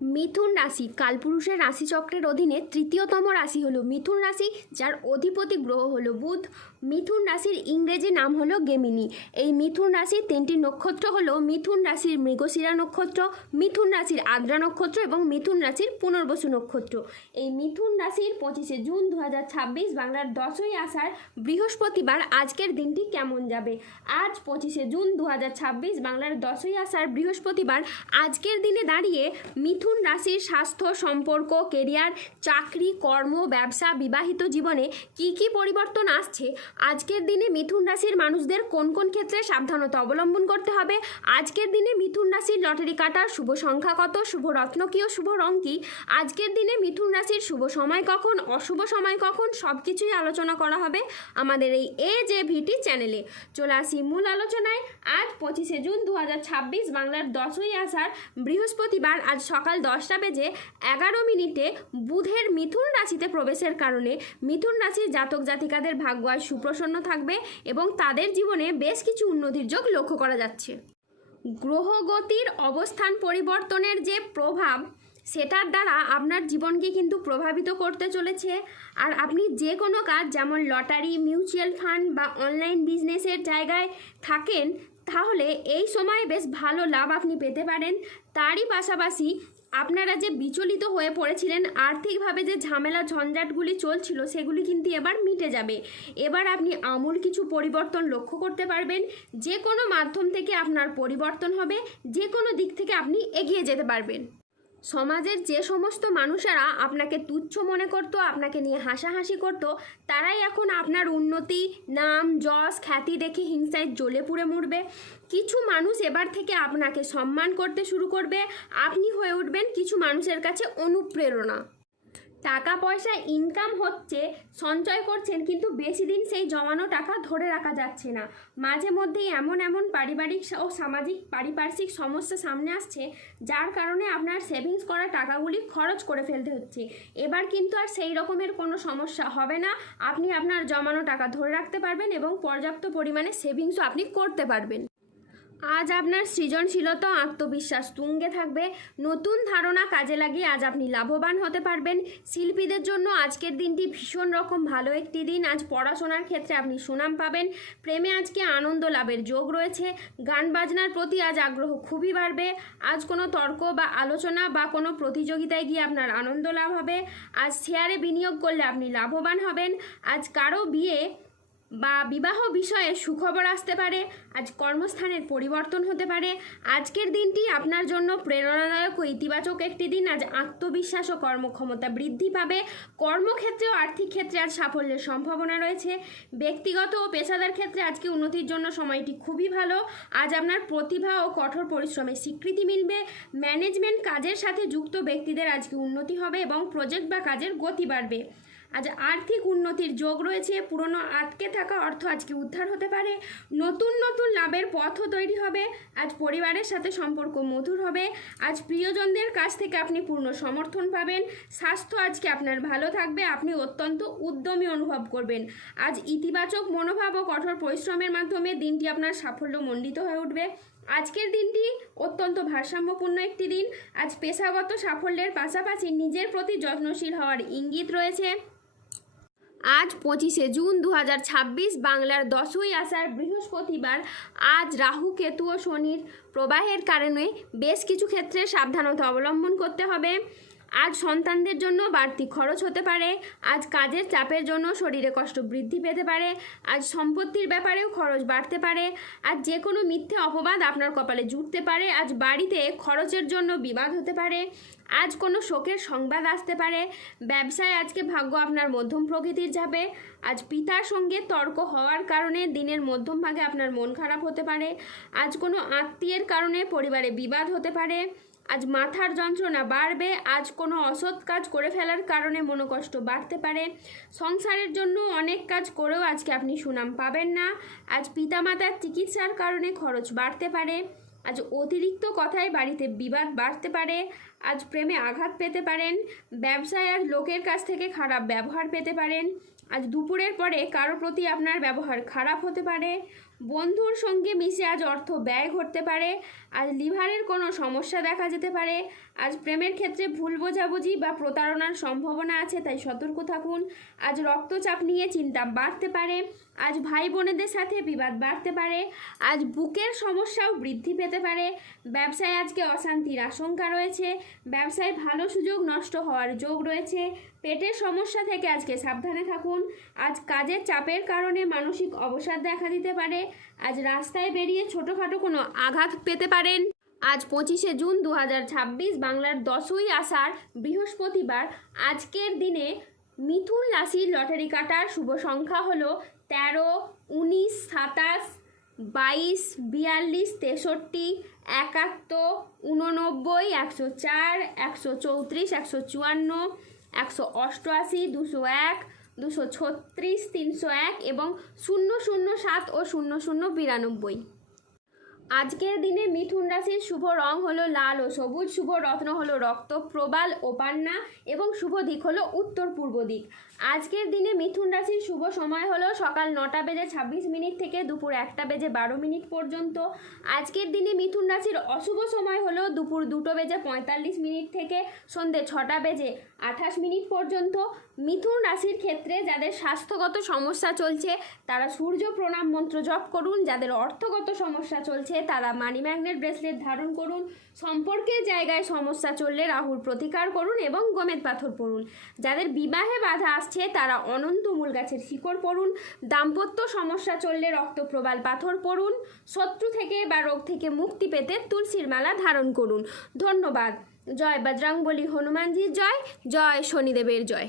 মিথুন রাশি কালপুরুষের রাশিচক্রের অধীনে তৃতীয়তম রাশি হলো মিথুন রাশি, যার অধিপতি গ্রহ হলো বুধ। মিথুন রাশির ইংরেজি নাম হলো গেমিনি। এই মিথুন রাশির তিনটি নক্ষত্র হলো মিথুন রাশির মৃগশিরা নক্ষত্র, মিথুন রাশির আদ্রা নক্ষত্র এবং মিথুন রাশির পুনর্বসু নক্ষত্র। এই মিথুন রাশির 25শে জুন 2026 বাংলার 10ই আষাঢ় বৃহস্পতিবার আজকের দিনটি কেমন যাবে। আজ 25শে জুন 2026 বাংলার 10ই আষাঢ় বৃহস্পতিবার আজকের দিনে দাঁড়িয়ে মিথুন রাশির স্বাস্থ্য, সম্পর্ক, কেরিয়ার, চাকরি, কর্ম, ব্যবসা, বিবাহিত জীবনে কি পরিবর্তন আসছে, আজকের দিনে মিথুন রাশির মানুষদের কোন কোন ক্ষেত্রে সাবধানতা অবলম্বন করতে হবে, আজকের দিনে মিথুন রাশির লটারি কাটার শুভ সংখ্যা কত, শুভ রত্ন কি ও শুভ রং কি, আজকের দিনে মিথুন রাশির শুভ সময় কখন, অশুভ সময় কখন, সব কিছুই আলোচনা করা হবে আমাদের এই AJVT চ্যানেলে। চলে আসি মূল আলোচনায়। আজ 25শে জুন 2026 বাংলার 10ই আষাঢ় বৃহস্পতিবার আজ সকাল 10টা বেজে 11 মিনিটে বুধের মিথুন রাশিতে প্রবেশের কারণে মিথুন রাশির জাতক জাতিকাদের ভাগ্য আজ সুপ্রসন্ন থাকবে এবং তাদের জীবনে বেশ কিছু উন্নতির যোগ লক্ষ্য করা যাচ্ছে। গ্রহগতির অবস্থান পরিবর্তনের যে প্রভাব, সেটার দ্বারা আপনার জীবনকে কিন্তু প্রভাবিত করতে চলেছে। আর আপনি যে কোনো কাজ, যেমন লটারি, মিউচুয়াল ফান্ড বা অনলাইন বিজনেসের জায়গায় থাকেন, তাহলে এই সময়ে বেশ ভালো লাভ আপনি পেতে পারেন। তারই পাশাপাশি আপনারা যে বিচলিত হয়ে পড়েছিলেন, আর্থিকভাবে যে ঝামেলা ঝঞ্ঝাটগুলি চলছিল, সেগুলি কিন্তু এবার মিটে যাবে। এবার আপনি আমূল কিছু পরিবর্তন লক্ষ্য করতে পারবেন। যে কোনো মাধ্যম থেকে আপনার পরিবর্তন হবে, যে কোনো দিক থেকে আপনি এগিয়ে যেতে পারবেন। সমাজের যে সমস্ত মানুষেরা আপনাকে তুচ্ছ মনে করত, আপনাকে নিয়ে হাসাহাসি করত, তারাই এখন আপনার উন্নতি, নাম, যশ, খ্যাতি দেখে হিংসায় জ্বলে পুড়ে মরবে। কিছু মানুষ এবার থেকে আপনাকে সম্মান করতে শুরু করবে। আপনি হয়ে উঠবেন কিছু মানুষের কাছে অনুপ্রেরণা। টাকা পয়সা ইনকাম হচ্ছে, সঞ্চয় করছেন, কিন্তু বেশি দিন সেই জমানো টাকা ধরে রাখা যাচ্ছে না। মাঝে মধ্যেই এমন পারিবারিক ও সামাজিক পারিপার্শ্বিক সমস্যা সামনে আসছে, যার কারণে আপনার সেভিংস করা টাকাগুলি খরচ করে ফেলতে হচ্ছে। এবার কিন্তু আর সেই রকমের কোনো সমস্যা হবে না। আপনি আপনার জমানো টাকা ধরে রাখতে পারবেন এবং পর্যাপ্ত পরিমাণে সেভিংসও আপনি করতে পারবেন। আজ আপনার সৃজনশীলতা, আত্মবিশ্বাস তুঙ্গে থাকবে। নতুন ধারণা কাজে লাগিয়ে আজ আপনি লাভবান হতে পারবেন। শিল্পীদের জন্য আজকের দিনটি ভীষণ রকম ভালো একটি দিন। আজ পড়াশোনার ক্ষেত্রে আপনি সুনাম পাবেন। প্রেমে আজকে আনন্দ লাভের যোগ রয়েছে। গান বাজনার প্রতি আজ আগ্রহ খুবই বাড়বে। আজ কোনো তর্ক বা আলোচনা বা কোনো প্রতিযোগিতায় গিয়ে আপনার আনন্দ লাভ হবে। আজ শেয়ারে বিনিয়োগ করলে আপনি লাভবান হবেন। আজ কারো বিয়ে বা বিবাহ বিষয়ে সুখবর আসতে পারে। আজ কর্মস্থানের পরিবর্তন হতে পারে। আজকের দিনটি আপনার জন্য প্রেরণাদায়ক ও ইতিবাচক একটি দিন। আজ আত্মবিশ্বাস ও কর্মক্ষমতা বৃদ্ধি পাবে। কর্মক্ষেত্রে ও আর্থিক ক্ষেত্রে আজ সাফল্যের সম্ভাবনা রয়েছে। ব্যক্তিগত ও পেশাদার ক্ষেত্রে আজকে উন্নতির জন্য সময়টি খুবই ভালো। আজ আপনার প্রতিভা ও কঠোর পরিশ্রমের স্বীকৃতি মিলবে। ম্যানেজমেন্ট কাজের সাথে যুক্ত ব্যক্তিদের আজকে উন্নতি হবে এবং প্রজেক্ট বা কাজের গতি বাড়বে। আজ আর্থিক উন্নতির যোগ রয়েছে। পুরনো আটকে থাকা অর্থ আজকে উদ্ধার হতে পারে। নতুন লাভের পথও তৈরি হবে। আজ পরিবারের সাথে সম্পর্ক মধুর হবে। আজ প্রিয়জনদের কাছ থেকে আপনি পূর্ণ সমর্থন পাবেন। স্বাস্থ্য আজকে আপনার ভালো থাকবে। আপনি অত্যন্ত উদ্যমী অনুভব করবেন। আজ ইতিবাচক মনোভাব ও কঠোর পরিশ্রমের মাধ্যমে দিনটি আপনার সাফল্যমণ্ডিত হয়ে উঠবে। আজকের দিনটি অত্যন্ত ভারসাম্যপূর্ণ একটি দিন। আজ পেশাগত সাফল্যের পাশাপাশি নিজের প্রতি যত্নশীল হওয়ার ইঙ্গিত রয়েছে। আজ 25শে জুন 2026 বাংলার 10ই আষাঢ় বৃহস্পতিবার আজ রাহু, কেতু ও শনির প্রবাহের কারণে বেশ কিছু ক্ষেত্রে সাবধানতা অবলম্বন করতে হবে। আজ সন্তানদের জন্য বাড়তি খরচ হতে পারে। আজ কাজের চাপের জন্য শরীরে কষ্ট বৃদ্ধি পেতে পারে। আজ সম্পত্তির ব্যাপারেও খরচ বাড়তে পারে। আজ যে কোনো মিথ্যে অপবাদ আপনার কপালে জুটতে পারে। আজ বাড়িতে খরচের জন্য বিবাদ হতে পারে। আজ কোনো শোকের সংবাদ আসতে পারে। ব্যবসায় আজকে ভাগ্য আপনার মধ্যম প্রকৃতির যাবে। আজ পিতার সঙ্গে তর্ক হওয়ার কারণে দিনের মধ্যম ভাগে আপনার মন খারাপ হতে পারে। আজ কোনো আত্মীয়ের কারণে পরিবারে বিবাদ হতে পারে। আজ মাথার যন্ত্রণা বাড়বে। আজ কোনো অসৎ কাজ করে ফেলার কারণে মনোকষ্ট বাড়তে পারে। সংসারের জন্য অনেক কাজ করেও আজকে আপনি সুনাম পাবেন না। আজ পিতামাতার চিকিৎসার কারণে খরচ বাড়তে পারে। আজ অতিরিক্ত কথায় বাড়িতে বিবাদ বাড়তে পারে। আজ প্রেমে আঘাত পেতে পারেন। ব্যবসায় আজ লোকের কাছ থেকে খারাপ ব্যবহার পেতে পারেন। আজ দুপুরের পরে কারো প্রতি আপনার ব্যবহার খারাপ হতে পারে। বন্ধুর সঙ্গে মিশে আজ অর্থ ব্যয় ঘটতে পারে। আজ লিভারের কোনো সমস্যা দেখা যেতে পারে। আজ প্রেমের ক্ষেত্রে ভুল বোঝাবুঝি বা প্রতারণার সম্ভাবনা আছে, তাই সতর্ক থাকুন। আজ রক্তচাপ নিয়ে চিন্তা বাড়তে পারে। আজ ভাই বোনেদের সাথে বিবাদ বাড়তে পারে। আজ বুকের সমস্যাও বৃদ্ধি পেতে পারে। ব্যবসায় আজকে অশান্তির আশঙ্কা রয়েছে। ব্যবসায় ভালো সুযোগ নষ্ট হওয়ার যোগ রয়েছে। পেটের সমস্যা থেকে আজকে সাবধানে থাকুন। আজ কাজের চাপের কারণে মানসিক অবসাদ দেখা দিতে পারে। আজ রাস্তায় বেরিয়ে ছোটোখাটো কোনো আঘাত পেতে পারেন। আজ 25শে জুন 2026 বাংলার 10ই আষাঢ় বৃহস্পতিবার। আজকের দিনে মিথুন রাশির লটারি কাটার শুভ সংখ্যা হলো 13, 19, 27, 22, 42, 63, 71, 89, 104, 134, 154, 188, 201, 236, 301 এবং 007 ও 0092। আজকের দিনে মিথুন রাশির শুভ রং হলো লাল ও সবুজ। শুভ রত্ন হলো রক্ত, প্রবাল ও পান্না এবং শুভ দিক হলো উত্তর পূর্ব দিক। আজকের দিনে মিথুন রাশির শুভ সময় হলো সকাল 9:26 থেকে দুপুর 1:12 পর্যন্ত। আজকের দিনে মিথুন রাশির অশুভ সময় হলো দুপুর 2:45 থেকে সন্ধ্যে 6:28 পর্যন্ত। মিথুন রাশির ক্ষেত্রে যাদের স্বাস্থ্যগত সমস্যা চলছে তারা সূর্য প্রণাম মন্ত্র জপ করুন। যাদের অর্থগত সমস্যা চলছে তারা মানি ম্যাগনেট ব্রেসলেট ধারণ করুন। সম্পর্কের জায়গায় সমস্যা চললে রাহুর প্রতিকার করুন এবং গোমেদ পাথর পড়ুন। যাদের বিবাহে বাধা আসছে তারা অনন্ত মূল গাছের শিকড় পড়ুন। দাম্পত্য সমস্যা চললে রক্তপ্রবাল পাথর পড়ুন। শত্রু থেকে বা রোগ থেকে মুক্তি পেতে তুলসীর মালা ধারণ করুন। ধন্যবাদ। জয় বজরংবলী হনুমানজির জয়। জয় শনিদেবের জয়।